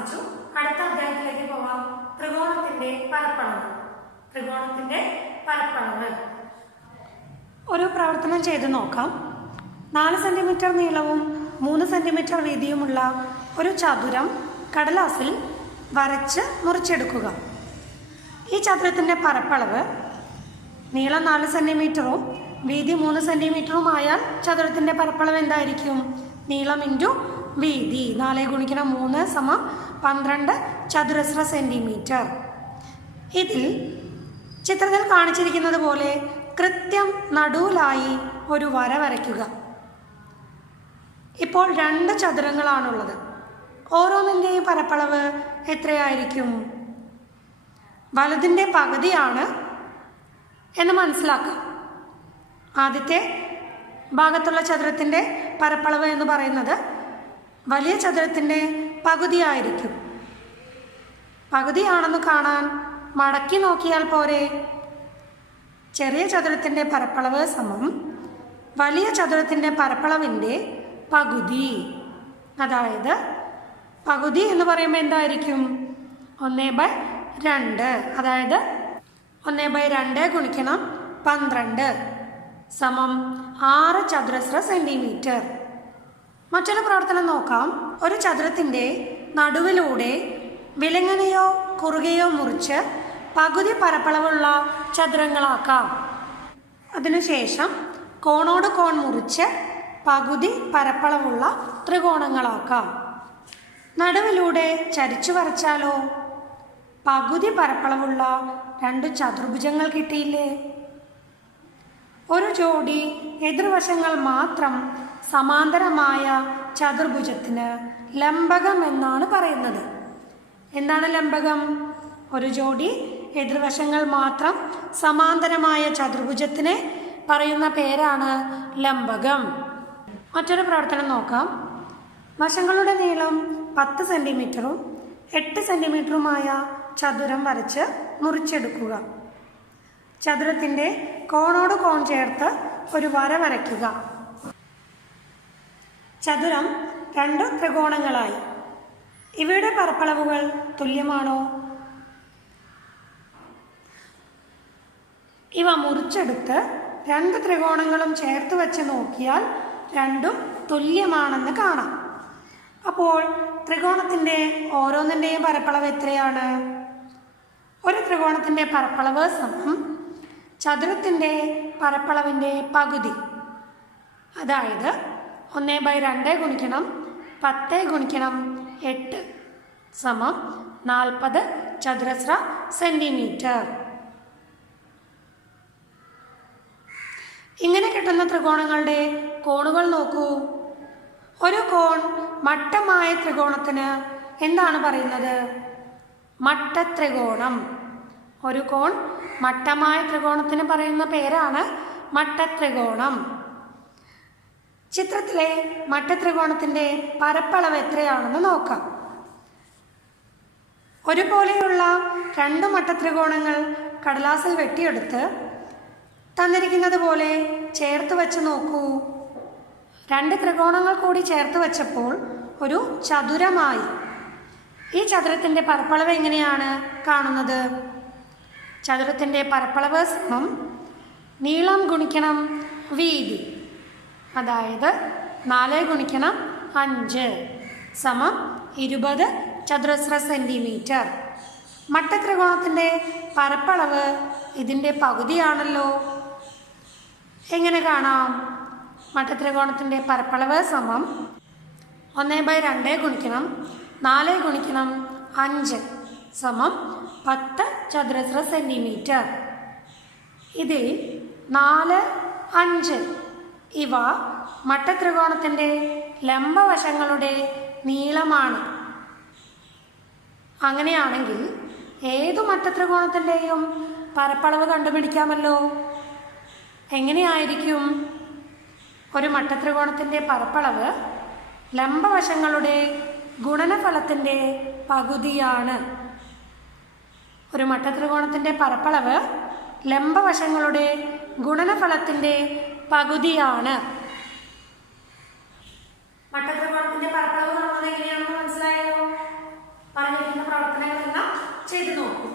അവസാനിച്ചു. അടുത്ത അധ്യായത്തിലേക്ക് പോവാം. ത്രികോണത്തിന്റെ പരപ്പളവ്. ഒരു പ്രവർത്തനം ചെയ്ത് നോക്കാം. 4 സെന്റിമീറ്റർ നീളവും 3 സെന്റിമീറ്റർ വീതിയുമുള്ള ഒരു ചതുരം കടലാസിൽ വരച്ച് മുറിച്ചെടുക്കുക. ഈ ചതുരത്തിൻ്റെ പരപ്പളവ് നീളം 4 സെന്റിമീറ്ററും വീതി 3 സെന്റിമീറ്ററുമായാൽ ചതുരത്തിൻ്റെ പരപ്പളവ് എന്തായിരിക്കും? നീളം ഇൻറ്റു വീതി 4 ഗുണിക്കണം 3 സമം 12 ചതുരശ്ര സെന്റിമീറ്റർ. ഇതിൽ ചിത്രത്തിൽ കാണിച്ചിരിക്കുന്നത് പോലെ കൃത്യം നടുവിലായി ഒരു വര വരയ്ക്കുക. ഇപ്പോൾ 2 ചതുരങ്ങളാണുള്ളത്. ഓരോന്നിൻ്റെയും പരപ്പളവ് എത്രയായിരിക്കും? വലുതിൻ്റെ പകുതിയാണ് എന്ന് മനസ്സിലാക്കാം. ആദ്യത്തെ ഭാഗത്തുള്ള ചതുരത്തിൻ്റെ പരപ്പളവ് എന്ന് പറയുന്നത് വലിയ ചതുരത്തിൻ്റെ പകുതിയായിരിക്കും. പകുതിയാണെന്ന് കാണാൻ മടക്കി നോക്കിയാൽ പോരെ? ചെറിയ ചതുരത്തിൻ്റെ പരപ്പളവ് സമം വലിയ ചതുരത്തിൻ്റെ പരപ്പളവിൻ്റെ പകുതി. അതായത് പകുതി എന്ന് പറയുമ്പോൾ എന്തായിരിക്കും? 1/2. അതായത് 1/2 ഗുണിക്കണം 12 സമം 6 ചതുരശ്ര സെന്റിമീറ്റർ. മറ്റൊരു പ്രവർത്തനം നോക്കാം. ഒരു ചതുരത്തിൻ്റെ നടുവിലൂടെ വിലങ്ങനെയോ കുറുകയോ മുറിച്ച് പകുതി പരപ്പളവുള്ള ചതുരങ്ങളാക്കാം. അതിനുശേഷം കോണോട് കോൺ മുറിച്ച് പകുതി പരപ്പളവുള്ള ത്രികോണങ്ങളാക്കാം. നടുവിലൂടെ ചരിച്ചു വരച്ചാലോ? പകുതി പരപ്പളവുള്ള 2 ചതുർഭുജങ്ങൾ കിട്ടിയില്ലേ? ഒരു ജോഡി എതിർവശങ്ങൾ മാത്രം സമാന്തരമായ ചതുർഭുജത്തിന് ലംബകം എന്നാണ് പറയുന്നത്. എന്താണ് ലംബകം? ഒരു ജോഡി എതിർവശങ്ങൾ മാത്രം സമാന്തരമായ ചതുർഭുജത്തിനെ പറയുന്ന പേരാണ് ലംബകം. മറ്റൊരു പ്രവർത്തനം നോക്കാം. വശങ്ങളുടെ നീളം 10 സെന്റിമീറ്ററും 8 സെന്റിമീറ്ററുമായ ചതുരം വരച്ച് മുറിച്ചെടുക്കുക. ചതുരത്തിൻ്റെ കോണോട് കോൺ ചേർത്ത് ഒരു വര വരയ്ക്കുക. ചതുരം 2 ത്രികോണങ്ങളായി. ഇവയുടെ പരപ്പളവുകൾ തുല്യമാണോ? ഇവ മുറിച്ചെടുത്ത് 2 ത്രികോണങ്ങളും ചേർത്ത് വെച്ച് നോക്കിയാൽ രണ്ടും തുല്യമാണെന്ന് കാണാം. അപ്പോൾ ത്രികോണത്തിൻ്റെ ഓരോന്നിൻ്റെയും പരപ്പളവ് എത്രയാണ്? ഒരു ത്രികോണത്തിൻ്റെ പരപ്പളവ് സമം ചതുരത്തിൻ്റെ പരപ്പളവിൻ്റെ പകുതി. അതായത് 1/2 ഗുണിക്കണം 10 ഗുണിക്കണം 8 സമം 40 ചതുരശ്ര സെന്റിമീറ്റർ. ഇങ്ങനെ കിട്ടുന്ന ത്രികോണങ്ങളുടെ കോണുകൾ നോക്കൂ. ഒരു കോൺ മട്ടമായ ത്രികോണത്തിന് എന്താണ് പറയുന്നത്? മട്ടത്രികോണം. ഒരു കോൺ മട്ടമായ ത്രികോണത്തിന് പറയുന്ന പേരാണ് മട്ടത്രികോണം. ചിത്രത്തിലെ മട്ടത്രികോണത്തിൻ്റെ പരപ്പളവ് എത്രയാണെന്ന് നോക്കാം. ഒരുപോലെയുള്ള 2 മട്ടത്രികോണങ്ങൾ കടലാസിൽ വെട്ടിയെടുത്ത് തന്നിരിക്കുന്നത് പോലെ ചേർത്ത് വെച്ച് നോക്കൂ. 2 ത്രികോണങ്ങൾ കൂടി ചേർത്ത് വെച്ചപ്പോൾ ഒരു ചതുരമായി. ഈ ചതുരത്തിൻ്റെ പരപ്പളവ് എങ്ങനെയാണ് കാണുന്നത്? ചതുരത്തിൻ്റെ പരപ്പളവ് സമം നീളം ഗുണിക്കണം വീതി. അതായത് 4 ഗുണിക്കണം 5 സമം 20 ചതുരശ്ര സെന്റിമീറ്റർ. മട്ടത്രികോണത്തിൻ്റെ പരപ്പളവ് ഇതിൻ്റെ പകുതിയാണല്ലോ. എങ്ങനെ കാണാം? മട്ടത്രികോണത്തിൻ്റെ പരപ്പളവ് സമം 1/2 ഗുണിക്കണം 4 ഗുണിക്കണം 5 സമം 10 ചതുരശ്ര സെന്റിമീറ്റർ. ഇതിൽ 4, 5 ഇവ മട്ടത്രികോണത്തിൻ്റെ ലംബവശങ്ങളുടെ നീളമാണ്. അങ്ങനെയാണെങ്കിൽ ഏതു മട്ടത്രികോണത്തിൻ്റെയും പരപ്പളവ് കണ്ടുപിടിക്കാമല്ലോ. എങ്ങനെയായിരിക്കും? ഒരു മട്ടത്രികോണത്തിൻ്റെ പരപ്പളവ് ലംബവശങ്ങളുടെ ഗുണനഫലത്തിൻ്റെ പകുതിയാണ്. ഒരു മട്ടത്രികോണത്തിൻ്റെ പരപ്പളവ് ലംബവശങ്ങളുടെ ഗുണനഫലത്തിൻ്റെ പകുതിയാണ്. മട്ടത്രികോണത്തിൻ്റെ പരപ്പളവ് കാണുന്നത് എങ്ങനെയാണെന്ന് മനസ്സിലായോ? ചെയ്ത് നോക്കൂ.